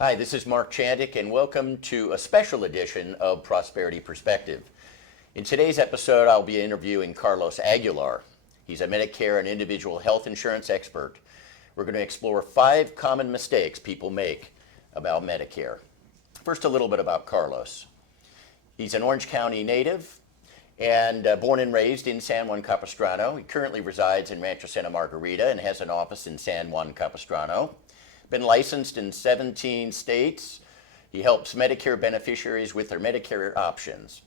Hi, this is Mark Chandik, and welcome to a special edition of Prosperity Perspective. In today's episode, I'll be interviewing Carlos Aguilar. He's a Medicare and individual health insurance expert. We're going to explore 5 common mistakes people make about Medicare. First, a little bit about Carlos. He's an Orange County native and born and raised in San Juan Capistrano. He currently resides in Rancho Santa Margarita and has an office in San Juan Capistrano. Been licensed in 17 states. He helps Medicare beneficiaries with their Medicare options.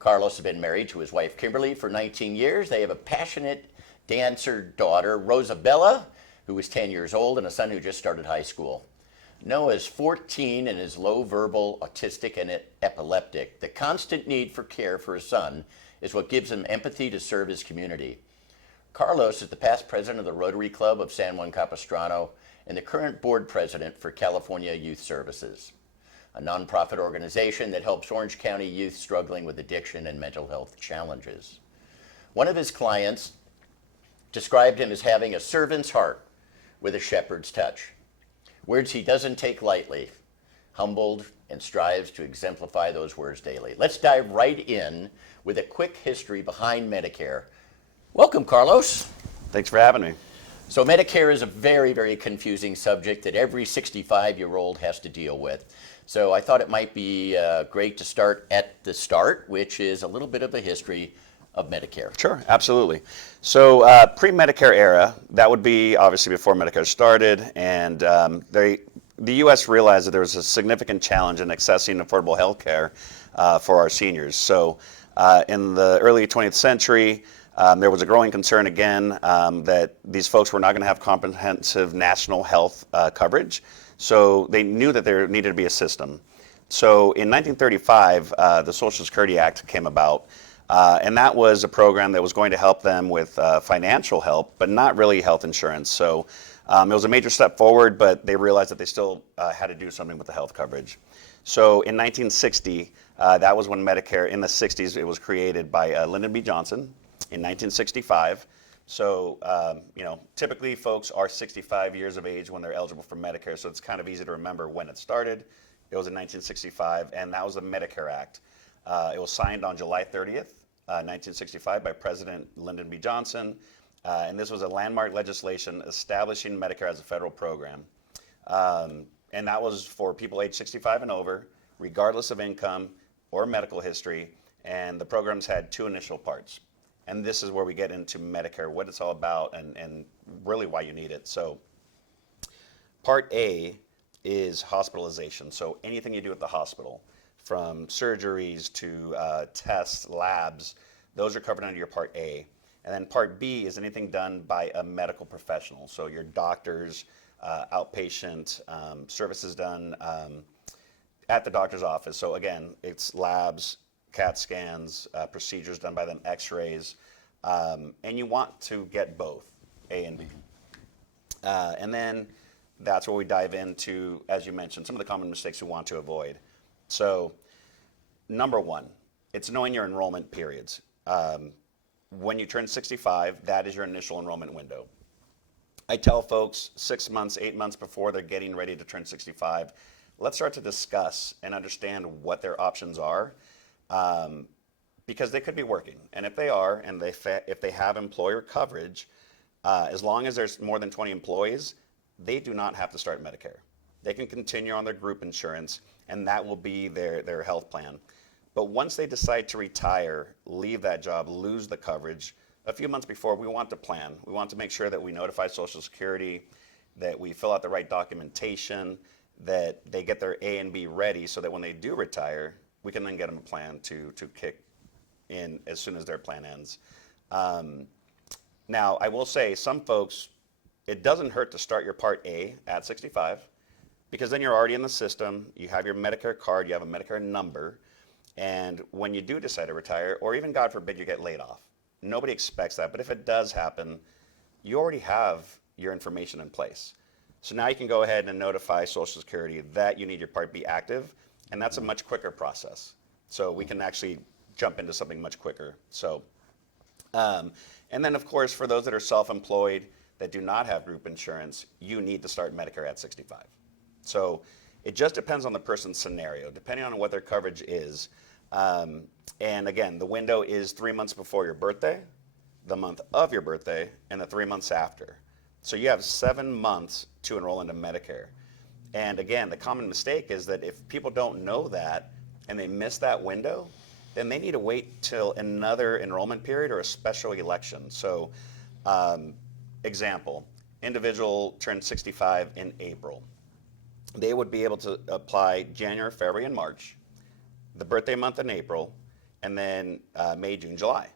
Carlos has been married to his wife Kimberly for 19 years. They have a passionate dancer daughter, Rosabella, who is 10 years old, and a son who just started high school. Noah is 14 and is low verbal, autistic, and epileptic. The constant need for care for his son is what gives him empathy to serve his community. Carlos is the past president of the Rotary Club of San Juan Capistrano and the current board president for California Youth Services, a nonprofit organization that helps Orange County youth struggling with addiction and mental health challenges. One of his clients described him as having a servant's heart with a shepherd's touch. Words he doesn't take lightly, humbled, and strives to exemplify those words daily. Let's dive right in with a quick history behind Medicare. Welcome, Carlos. Thanks for having me. So Medicare is a very, very confusing subject that every 65-year-old has to deal with. So I thought it might be great to start at the start, which is a little bit of the history of Medicare. Sure, absolutely. So pre-Medicare era, that would be obviously before Medicare started, and the U.S. realized that there was a significant challenge in accessing affordable health care for our seniors. So in the early 20th century, there was a growing concern again that these folks were not going to have comprehensive national health coverage. So they knew that there needed to be a system. So in 1935, the Social Security Act came about. And that was a program that was going to help them with financial help, but not really health insurance. So it was a major step forward, but they realized that they still had to do something with the health coverage. So in 1960, that was when Medicare, in the 60s, it was created by Lyndon B. Johnson in 1965. So, typically folks are 65 years of age when they're eligible for Medicare, so it's kind of easy to remember when it started. It was in 1965, and that was the Medicare Act. It was signed on July 30th, 1965 by President Lyndon B. Johnson, and this was a landmark legislation establishing Medicare as a federal program. And that was for people age 65 and over, regardless of income or medical history, and the programs had 2 initial parts. And this is where we get into Medicare, what it's all about, and really why you need it. So Part A is hospitalization, so anything you do at the hospital, from surgeries to tests, labs, those are covered under your Part A. And then Part B is anything done by a medical professional. So your doctors, outpatient services done at the doctor's office. So again, it's labs, CAT scans, procedures done by them, x-rays. And you want to get both, A and B. And then that's where we dive into, as you mentioned, some of the common mistakes we want to avoid. So, number 1, it's knowing your enrollment periods. When you turn 65, that is your initial enrollment window. I tell folks 6 months, 8 months before they're getting ready to turn 65, let's start to discuss and understand what their options are, because they could be working. And if they are, and if they have employer coverage, as long as there's more than 20 employees, they do not have to start Medicare. They can continue on their group insurance, and that will be their health plan. But once they decide to retire, leave that job, lose the coverage, a few months before, we want to plan. We want to make sure that we notify Social Security, that we fill out the right documentation, that they get their A and B ready so that when they do retire, we can then get them a plan to kick in as soon as their plan ends. Now, I will say, some folks, it doesn't hurt to start your Part A at 65, because then you're already in the system, you have your Medicare card, you have a Medicare number, and when you do decide to retire, or even God forbid you get laid off, nobody expects that, but if it does happen, you already have your information in place. So now you can go ahead and notify Social Security that you need your Part B active, and that's a much quicker process. So we can actually jump into something much quicker. So, and then of course, for those that are self-employed that do not have group insurance, you need to start Medicare at 65. So It just depends on the person's scenario, depending on what their coverage is. And again, the window is 3 months before your birthday, the month of your birthday, and the 3 months after. So you have 7 months to enroll into Medicare. And again, the common mistake is that if people don't know that and they miss that window, then they need to wait till another enrollment period or a special election. So, example, individual turned 65 in April. They would be able to apply January, February, and March, the birthday month in April, and then May, June, July.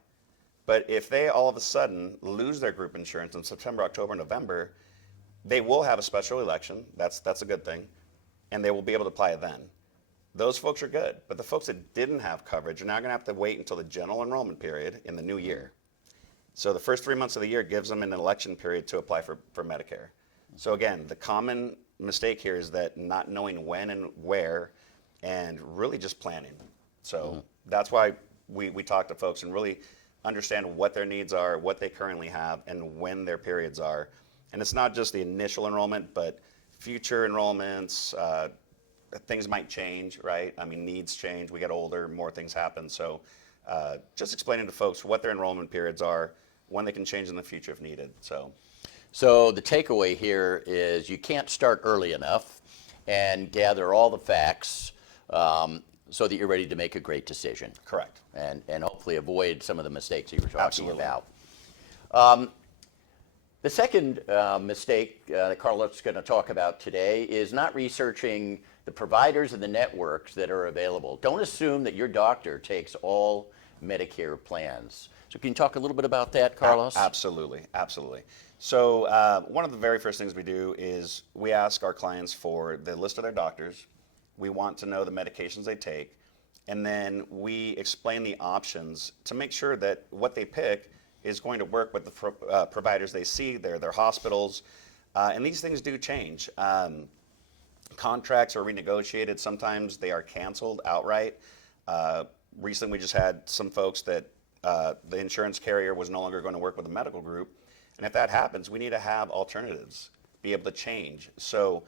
But if they all of a sudden lose their group insurance in September, October, November, they will have a special election. That's a good thing. And they will be able to apply it then. Those folks are good. But the folks that didn't have coverage are now going to have to wait until the general enrollment period in the new year. So the first 3 months of the year gives them an election period to apply for Medicare. So again, the common mistake here is that not knowing when and where and really just planning. So that's why we talk to folks and really understand what their needs are, what they currently have, and when their periods are. And it's not just the initial enrollment, but future enrollments, things might change, right? I mean, needs change, we get older, more things happen. So just explaining to folks what their enrollment periods are, when they can change in the future if needed. So the takeaway here is you can't start early enough and gather all the facts so that you're ready to make a great decision. Correct. And hopefully avoid some of the mistakes that you were talking Absolutely. about. The second mistake that Carlos is going to talk about today is not researching the providers and the networks that are available. Don't assume that your doctor takes all Medicare plans. So can you talk a little bit about that, Carlos? Absolutely, absolutely. So one of the very first things we do is we ask our clients for the list of their doctors. We want to know the medications they take, and then we explain the options to make sure that what they pick is going to work with the providers they see, their hospitals, and these things do change. Contracts are renegotiated. Sometimes they are canceled outright. Recently, we just had some folks that the insurance carrier was no longer going to work with a medical group, and if that happens, we need to have alternatives, be able to change. So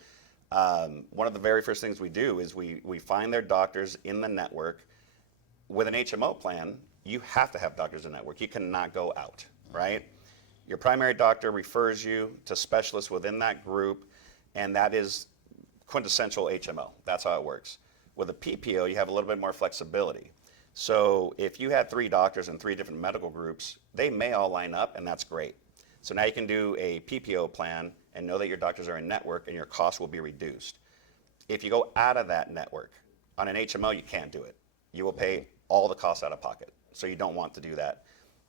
one of the very first things we do is we find their doctors in the network. With an HMO plan, you have to have doctors in the network. You cannot go out, right? Your primary doctor refers you to specialists within that group, and that is quintessential HMO. That's how it works. With a PPO, you have a little bit more flexibility. So if you had 3 doctors in 3 different medical groups, they may all line up, and that's great. So now you can do a PPO plan and know that your doctors are in network and your costs will be reduced. If you go out of that network, on an HMO, you can't do it. You will pay all the costs out of pocket. So you don't want to do that.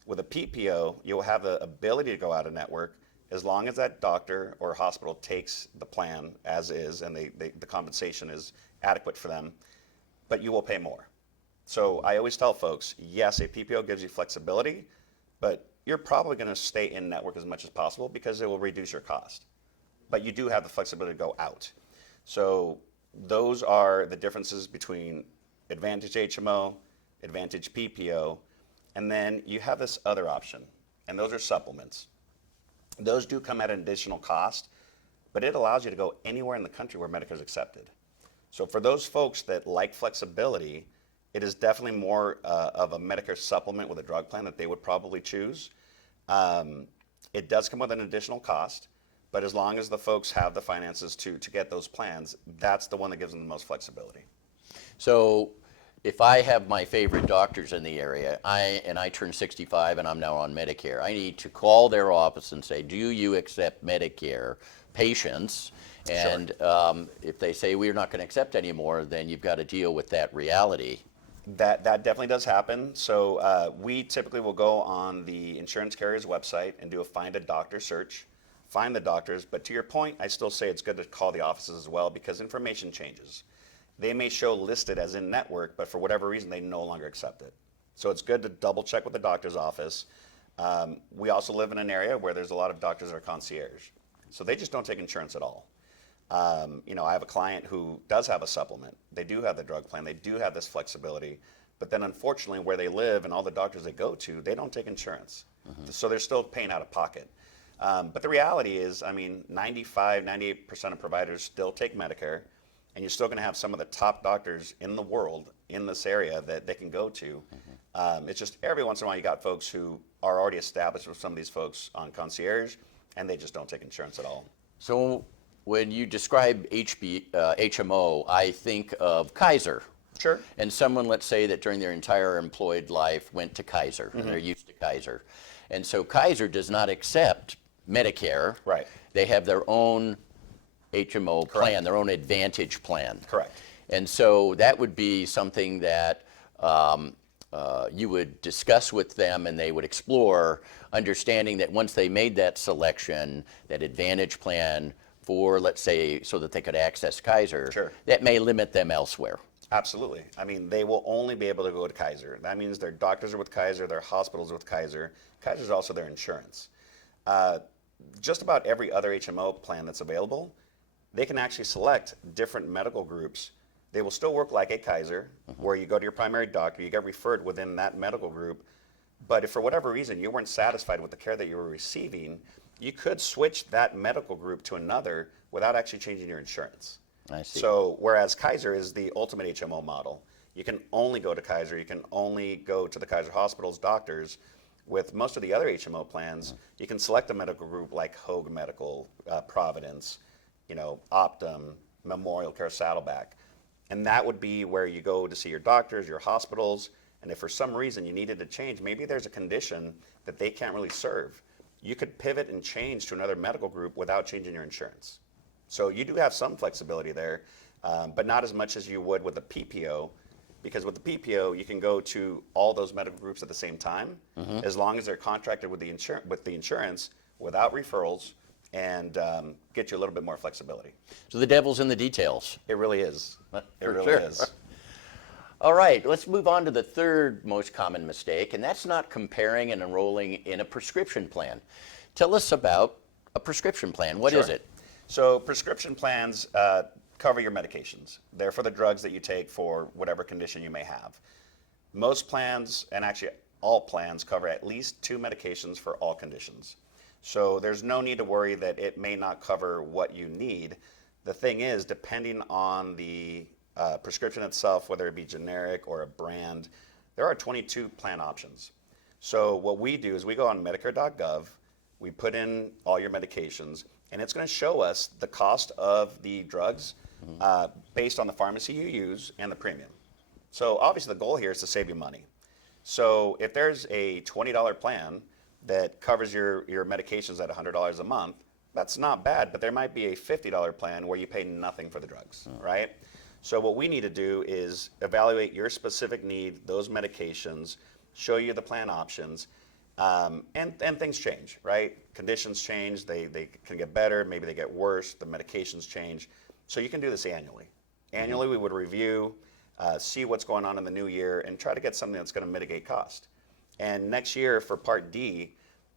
With a PPO, you'll have the ability to go out of network as long as that doctor or hospital takes the plan as is and the compensation is adequate for them, but you will pay more. So I always tell folks, yes, a PPO gives you flexibility, but you're probably going to stay in network as much as possible because it will reduce your cost. But you do have the flexibility to go out. So those are the differences between Advantage HMO, Advantage PPO, and then you have this other option, and those are supplements. Those do come at an additional cost, but it allows you to go anywhere in the country where Medicare is accepted. So for those folks that like flexibility, it is definitely more of a Medicare supplement with a drug plan that they would probably choose. It does come with an additional cost, but as long as the folks have the finances to get those plans, that's the one that gives them the most flexibility. So if I have my favorite doctors in the area, I turn 65 and I'm now on Medicare, I need to call their office and say, do you accept Medicare patients? And sure. If they say we're not going to accept anymore, then you've got to deal with that reality. That definitely does happen. So we typically will go on the insurance carrier's website and do a find a doctor search, find the doctors. But to your point, I still say it's good to call the offices as well because information changes. They may show listed as in network, but for whatever reason, they no longer accept it. So it's good to double check with the doctor's office. We also live in an area where there's a lot of doctors that are concierge. So they just don't take insurance at all. I have a client who does have a supplement. They do have the drug plan. They do have this flexibility. But then unfortunately, where they live and all the doctors they go to, they don't take insurance. Mm-hmm. So they're still paying out of pocket. But the reality is, 95, 98% of providers still take Medicare. and you're still going to have some of the top doctors in the world in this area that they can go to. It's just every once in a while you got folks who are already established with some of these folks on concierge, and they just don't take insurance at all. So when you describe HMO, I think of Kaiser. Sure. And someone, let's say, that during their entire employed life went to Kaiser, and they're used to Kaiser. And so Kaiser does not accept Medicare. Right. They have their own HMO Correct. plan, their own Advantage plan. Correct. And so that would be something that you would discuss with them, and they would explore, understanding that once they made that selection, that Advantage plan for, let's say, so that they could access Kaiser, Sure. that may limit them elsewhere. Absolutely. I mean, they will only be able to go to Kaiser. That means their doctors are with Kaiser, their hospitals are with Kaiser. Kaiser is also their insurance. Just about every other HMO plan that's available, they can actually select different medical groups. They will still work like a Kaiser, where you go to your primary doctor, you get referred within that medical group. But if for whatever reason you weren't satisfied with the care that you were receiving, you could switch that medical group to another without actually changing your insurance. I see. So whereas Kaiser is the ultimate HMO model, you can only go to Kaiser, you can only go to the Kaiser hospitals, doctors. With most of the other HMO plans, you can select a medical group like Hoag Medical, Providence, Optum, Memorial Care, Saddleback. And that would be where you go to see your doctors, your hospitals, and if for some reason you needed to change, maybe there's a condition that they can't really serve, you could pivot and change to another medical group without changing your insurance. So you do have some flexibility there, but not as much as you would with the PPO, because with the PPO, you can go to all those medical groups at the same time, as long as they're contracted with the insurance without referrals, and get you a little bit more flexibility. So the devil's in the details. It really is. It For really sure. is. All right, let's move on to the third most common mistake, and that's not comparing and enrolling in a prescription plan. Tell us about a prescription plan. What is Sure. it? So prescription plans cover your medications. They're for the drugs that you take for whatever condition you may have. Most plans, and actually all plans, cover at least 2 medications for all conditions. So there's no need to worry that it may not cover what you need. The thing is, depending on the prescription itself, whether it be generic or a brand, there are 22 plan options. So what we do is we go on Medicare.gov, we put in all your medications, and it's going to show us the cost of the drugs based on the pharmacy you use and the premium. So obviously the goal here is to save you money. So if there's a $20 plan that covers your medications at $100 a month, that's not bad, but there might be a $50 plan where you pay nothing for the drugs, right? So what we need to do is evaluate your specific need, those medications, show you the plan options, and things change, right? Conditions change, they can get better, maybe they get worse, the medications change. So you can do this annually. Annually, we would review, see what's going on in the new year, and try to get something that's going to mitigate cost. And next year for Part D,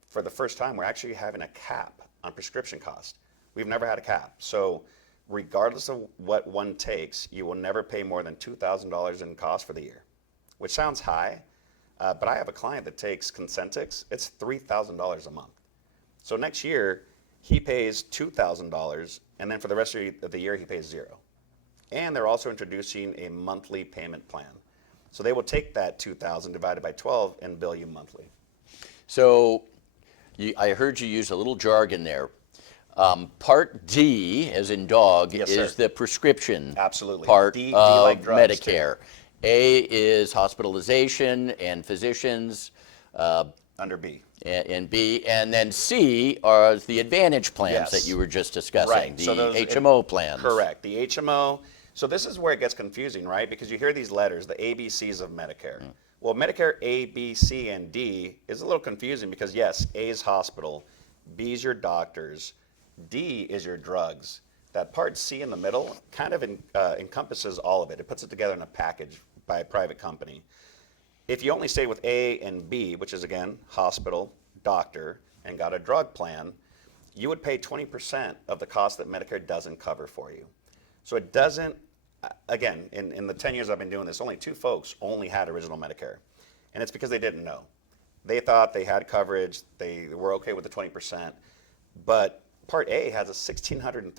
for the first time, we're actually having a cap on prescription cost. We've never had a cap. So regardless of what one takes, you will never pay more than $2,000 in cost for the year, which sounds high, but I have a client that takes Consentix. It's $3,000 a month. So next year, he pays $2,000, and then for the rest of the year, he pays $0. And they're also introducing a monthly payment plan. So they will take that $2,000 divided by 12 and bill you monthly. So I heard you use a little jargon there. Part D, as in dog, Yes, is sir. the prescription Absolutely. part D of like drugs, too. Medicare. A is hospitalization and physicians, Under B. and B, and then C are the Advantage plans Yes. that you were just discussing, Right. the So those- HMO plans. Correct. The HMO. So this is where it gets confusing, right? Because you hear these letters, the ABCs of Medicare. Well, Medicare A, B, C, and D is a little confusing because yes, A is hospital, B is your doctors, D is your drugs. That part C in the middle kind of encompasses all of it. It puts it together in a package by a private company. If you only stay with A and B, which is again, hospital, doctor, and got a drug plan, you would pay 20% of the cost that Medicare doesn't cover for you. So it doesn't, again, in the 10 years I've been doing this, only 2 folks only had original Medicare. And it's because they didn't know. They thought they had coverage, they were okay with the 20%, but Part A has a $1,632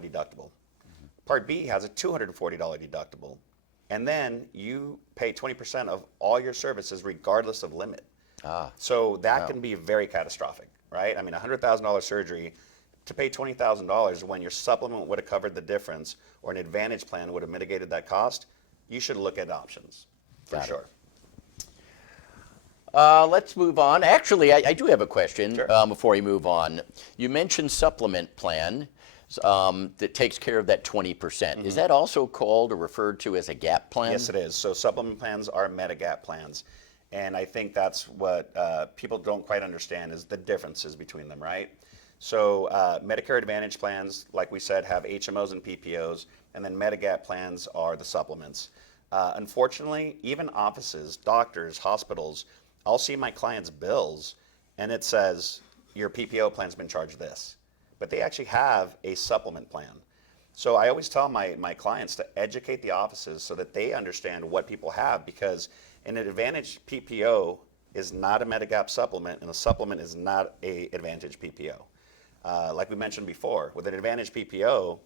deductible. Part B has a $240 deductible. And then you pay 20% of all your services regardless of limit. So that can be very catastrophic, right? I mean, $100,000 surgery to pay $20,000 when your supplement would have covered the difference or an Advantage plan would have mitigated that cost, you should look at options for sure. Let's move on. Actually, I do have a question Sure. before we move on. You mentioned supplement plan that takes care of that 20%. Is that also called or referred to as a gap plan? Yes, it is. So supplement plans are Medigap plans. And I think that's what people don't quite understand is the differences between them, right? So Medicare Advantage plans, like we said, have HMOs and PPOs, and then Medigap plans are the supplements. Unfortunately, even offices, doctors, hospitals, I'll see my clients' bills, and it says, your PPO plan's been charged this. But they actually have a supplement plan. So I always tell my clients to educate the offices so that they understand what people have, because an Advantage PPO is not a Medigap supplement, and a supplement is not a Advantage PPO. Like we mentioned before, with an Advantage PPO,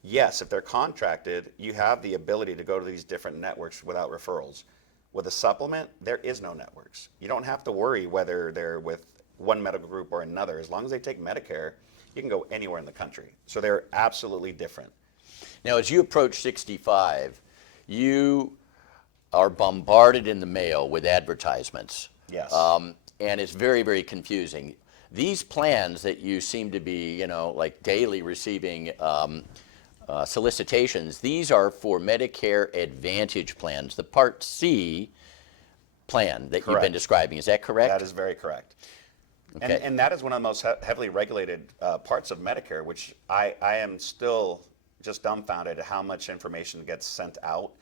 yes, if they're contracted, you have the ability to go to these different networks without referrals. With a supplement, there is no networks. You don't have to worry whether they're with one medical group or another. As long as they take Medicare, you can go anywhere in the country. So they're absolutely different. Now, as you approach 65, you are bombarded in the mail with advertisements. Yes. And it's very, very confusing. These plans that you seem to be, like daily receiving solicitations, these are for Medicare Advantage plans, the Part C plan that you've been describing. Is that correct? That is very correct. Okay. And that is one of the most heavily regulated parts of Medicare, which I am still just dumbfounded at how much information gets sent out.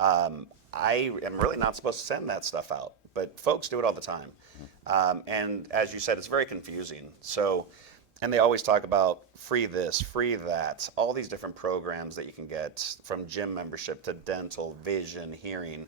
I am really not supposed to send that stuff out, but folks do it all the time. And as you said, it's very confusing. So, and they always talk about free this, free that, all these different programs that you can get, from gym membership to dental, vision, hearing.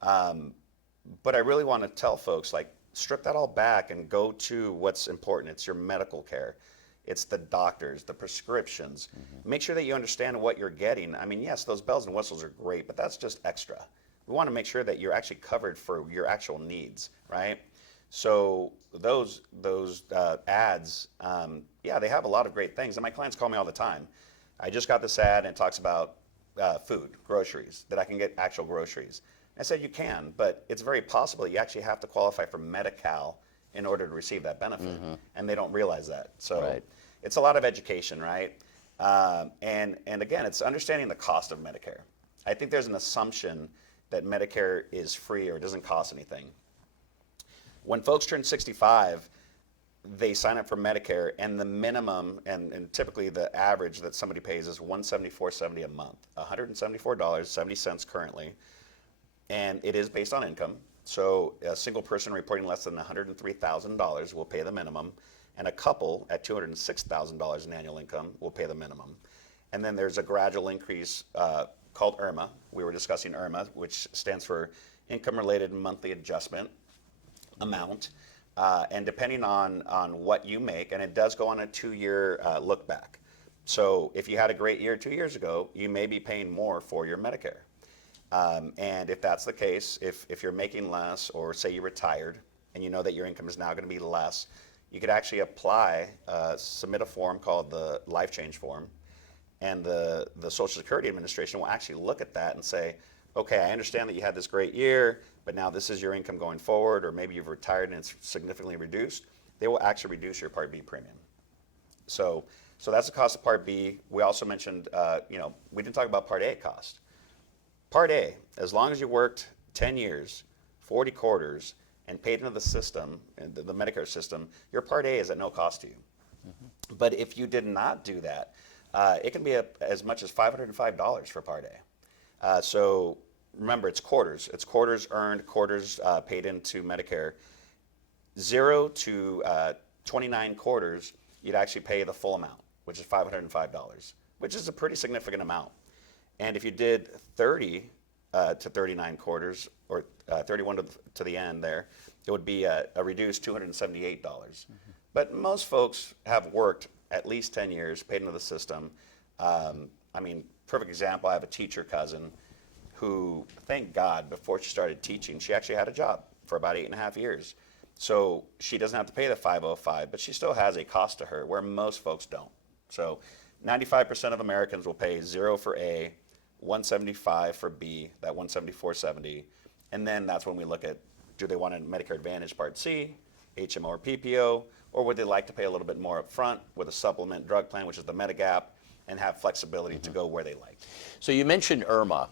But I really want to tell folks, like, strip that all back and go to what's important. It's your medical care. It's the doctors, the prescriptions. Make sure that you understand what you're getting. I mean, yes, those bells and whistles are great, but that's just extra. We want to make sure that you're actually covered for your actual needs, right? So those ads, yeah, they have a lot of great things. And my clients call me all the time. I just got this ad and it talks about food, groceries, that I can get actual groceries. I said you can, but it's very possible that you actually have to qualify for Medi-Cal in order to receive that benefit, and they don't realize that. So it's a lot of education, right? And again, it's understanding the cost of Medicare. I think there's an assumption that Medicare is free or doesn't cost anything. When folks turn 65, they sign up for Medicare, and the minimum and typically the average that somebody pays is $174.70 a month, $174.70 currently. And it is based on income. So a single person reporting less than $103,000 will pay the minimum, and a couple at $206,000 in annual income will pay the minimum. And then there's a gradual increase called IRMA. We were discussing IRMA, which stands for Income Related Monthly Adjustment Amount. And depending on what you make, and it does go on a 2-year look back. So if you had a great year 2 years ago, you may be paying more for your Medicare. And if that's the case, if you're making less, or say you retired and you know that your income is now going to be less, you could actually apply, submit a form called the Life Change Form, and the Social Security Administration will actually look at that and say, okay, I understand that you had this great year, but now this is your income going forward, or maybe you've retired and it's significantly reduced. They will actually reduce your Part B premium. So that's the cost of Part B. We also mentioned, we didn't talk about Part A cost. Part A, as long as you worked 10 years, 40 quarters, and paid into the system, the Medicare system, your Part A is at no cost to you. But if you did not do that, it can be as much as $505 for Part A. So remember, it's quarters. It's quarters earned, quarters paid into Medicare. 0 to 29 quarters, you'd actually pay the full amount, which is $505, which is a pretty significant amount. And if you did 30 to 39 quarters, or 31 to the end there, it would be a reduced $278. But most folks have worked at least 10 years, paid into the system. I mean, perfect example, I have a teacher cousin who, thank God, before she started teaching, she actually had a job for about 8.5 years. So she doesn't have to pay the 505, but she still has a cost to her, where most folks don't. So 95% of Americans will pay 0 for A, 175 for B, that 174.70, and then that's when we look at, do they want a Medicare Advantage Part C, HMO or PPO, or would they like to pay a little bit more up front with a supplement drug plan, which is the Medigap, and have flexibility to go where they like. So you mentioned IRMA,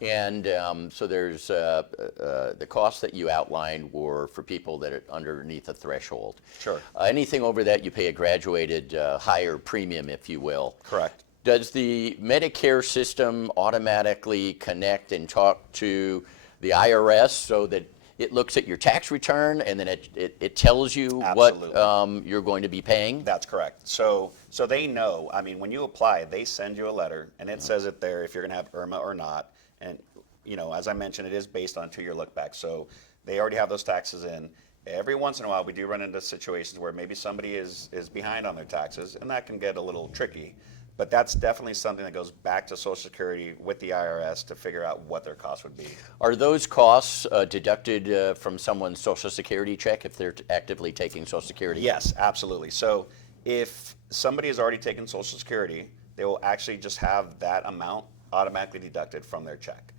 and so there's the costs that you outlined were for people that are underneath a threshold. Sure. Anything over that, you pay a graduated higher premium, if you will. Correct. Does the Medicare system automatically connect and talk to the IRS so that it looks at your tax return and then it tells you Absolutely. what you're going to be paying? That's correct. So they know, I mean, when you apply, they send you a letter, and it says it there if you're going to have IRMA or not. And, you know, as I mentioned, it is based on 2-year look back. So they already have those taxes in. Every once in a while, we do run into situations where maybe somebody is behind on their taxes, and that can get a little tricky. But that's definitely something that goes back to Social Security with the IRS to figure out what their costs would be. Are those costs deducted from someone's Social Security check if they're actively taking Social Security? Yes, absolutely. So if somebody has already taken Social Security, they will actually just have that amount automatically deducted from their check.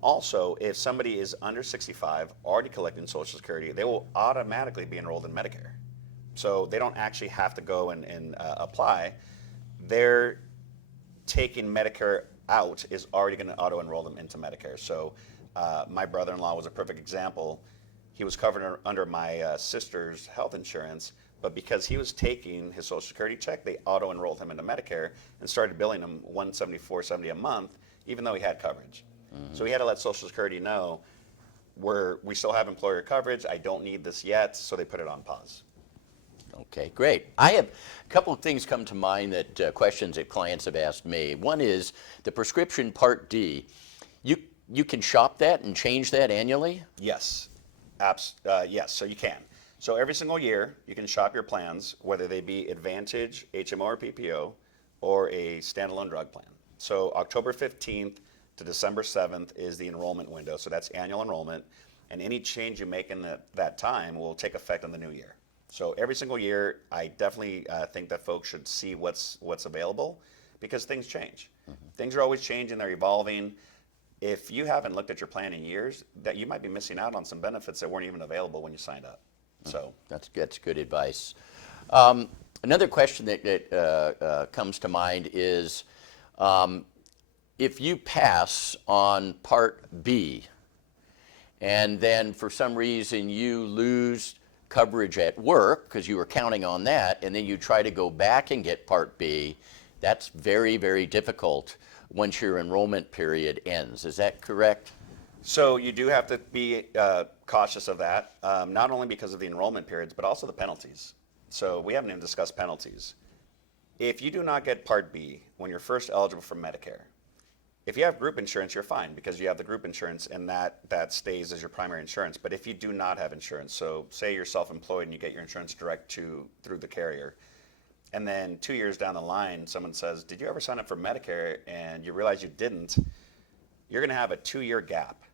Also, if somebody is under 65, already collecting Social Security, they will automatically be enrolled in Medicare. So they don't actually have to go and apply. They're taking Medicare out is already going to auto-enroll them into Medicare. So my brother-in-law was a perfect example. He was covered under my sister's health insurance, but because he was taking his Social Security check, they auto-enrolled him into Medicare and started billing him $174.70 a month, even though he had coverage. So he had to let Social Security know, we still have employer coverage, I don't need this yet, so they put it on pause. Okay, great. I have a couple of things come to mind that questions that clients have asked me. One is the prescription Part D. You can shop that and change that annually? Yes, yes, so you can. So every single year, you can shop your plans, whether they be Advantage, HMO or PPO, or a standalone drug plan. So October 15th to December 7th is the enrollment window, so that's annual enrollment, and any change you make in that time will take effect on the new year. So every single year, I definitely think that folks should see what's available, because things change. Things are always changing, they're evolving. If you haven't looked at your plan in years, that you might be missing out on some benefits that weren't even available when you signed up. So That's good advice. Another question that comes to mind is if you pass on Part B and then for some reason you lose coverage at work because you were counting on that, and then you try to go back and get Part B, that's very, very difficult once your enrollment period ends. Is that correct? So you do have to be cautious of that, not only because of the enrollment periods, but also the penalties. So we haven't even discussed penalties. If you do not get Part B when you're first eligible for Medicare, if you have group insurance, you're fine because you have the group insurance and that stays as your primary insurance. But if you do not have insurance, so say you're self-employed and you get your insurance direct through the carrier, and then 2 years down the line, someone says, did you ever sign up for Medicare? And you realize you didn't, you're going to have a 2-year gap.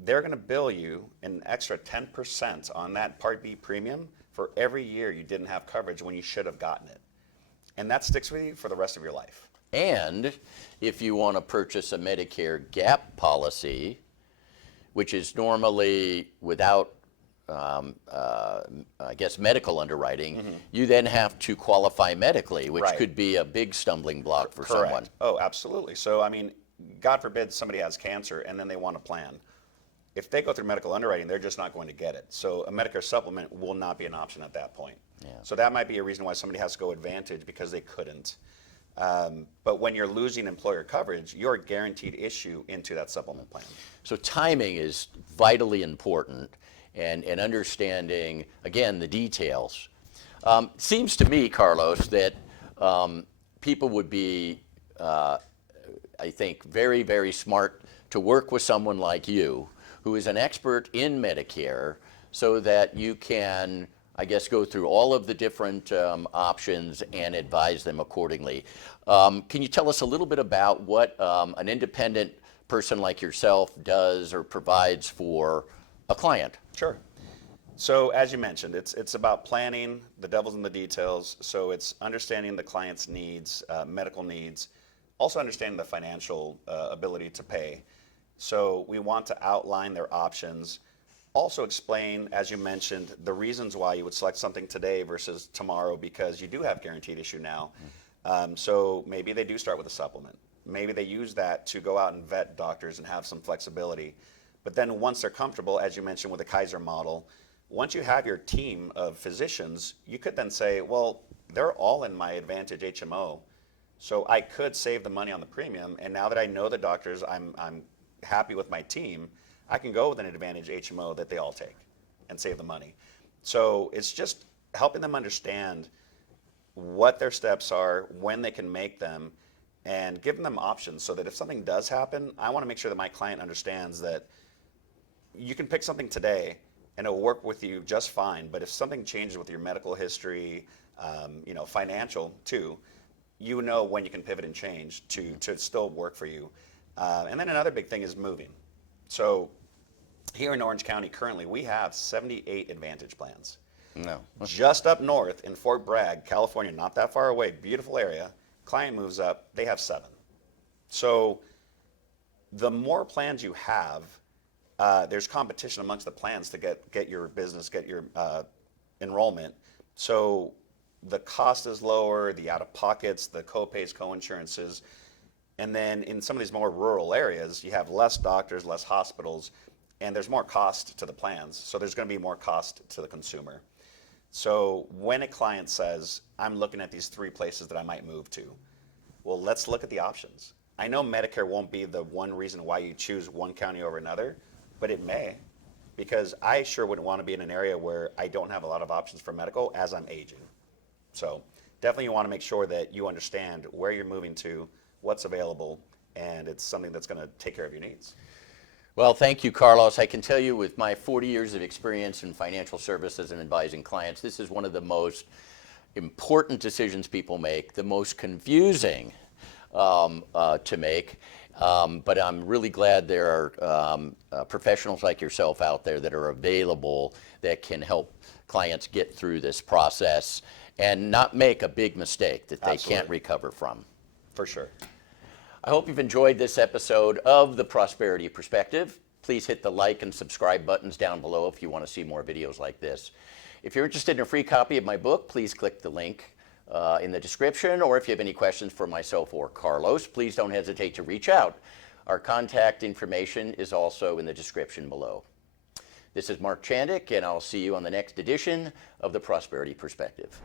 They're going to bill you an extra 10% on that Part B premium for every year you didn't have coverage when you should have gotten it. And that sticks with you for the rest of your life. And if you want to purchase a Medicare Gap Policy, which is normally without, I guess, medical underwriting, you then have to qualify medically, which Right. could be a big stumbling block for Correct. someone. Oh, absolutely. So, I mean, God forbid somebody has cancer and then they want a plan. If they go through medical underwriting, they're just not going to get it. So a Medicare supplement will not be an option at that point. Yeah. So that might be a reason why somebody has to go Advantage because they couldn't. But when you're losing employer coverage, you're a guaranteed issue into that supplement plan. So timing is vitally important, and understanding, again, the details. Seems to me, Carlos, that people would be, I think, very, very smart to work with someone like you, who is an expert in Medicare, so that you can I guess, go through all of the different options and advise them accordingly. Can you tell us a little bit about what an independent person like yourself does or provides for a client? Sure. So as you mentioned, it's about planning, the devil's in the details. So it's understanding the client's needs, medical needs, also understanding the financial ability to pay. So we want to outline their options, also explain, as you mentioned, the reasons why you would select something today versus tomorrow, because you do have guaranteed issue now. So maybe they do start with a supplement. Maybe they use that to go out and vet doctors and have some flexibility. But then once they're comfortable, as you mentioned with the Kaiser model, once you have your team of physicians, you could then say, well, they're all in my Advantage HMO, so I could save the money on the premium. And now that I know the doctors, I'm happy with my team, I can go with an Advantage HMO that they all take and save the money. So it's just helping them understand what their steps are, when they can make them, and giving them options so that if something does happen, I want to make sure that my client understands that you can pick something today and it'll work with you just fine. But if something changes with your medical history, financial too, you know when you can pivot and change to still work for you. And then another big thing is moving. So here in Orange County currently, we have 78 Advantage plans. No. Just up north in Fort Bragg, California, not that far away, beautiful area, client moves up, they have 7. So the more plans you have, there's competition amongst the plans to get your business, get your enrollment. So the cost is lower, the out-of-pockets, the co-pays, co-insurances. And then in some of these more rural areas, you have less doctors, less hospitals, and there's more cost to the plans. So there's going to be more cost to the consumer. So when a client says, I'm looking at these 3 places that I might move to, well, let's look at the options. I know Medicare won't be the one reason why you choose one county over another, but it may, because I sure wouldn't want to be in an area where I don't have a lot of options for medical as I'm aging. So definitely you want to make sure that you understand where you're moving to, what's available, and it's something that's going to take care of your needs. Well, thank you, Carlos. I can tell you with my 40 years of experience in financial services and advising clients, this is one of the most important decisions people make, the most confusing to make. But I'm really glad there are professionals like yourself out there that are available that can help clients get through this process and not make a big mistake that they can't recover from. For sure. I hope you've enjoyed this episode of The Prosperity Perspective. Please hit the like and subscribe buttons down below if you want to see more videos like this. If you're interested in a free copy of my book, please click the link in the description, or if you have any questions for myself or Carlos, please don't hesitate to reach out. Our contact information is also in the description below. This is Mark Chandik, and I'll see you on the next edition of The Prosperity Perspective.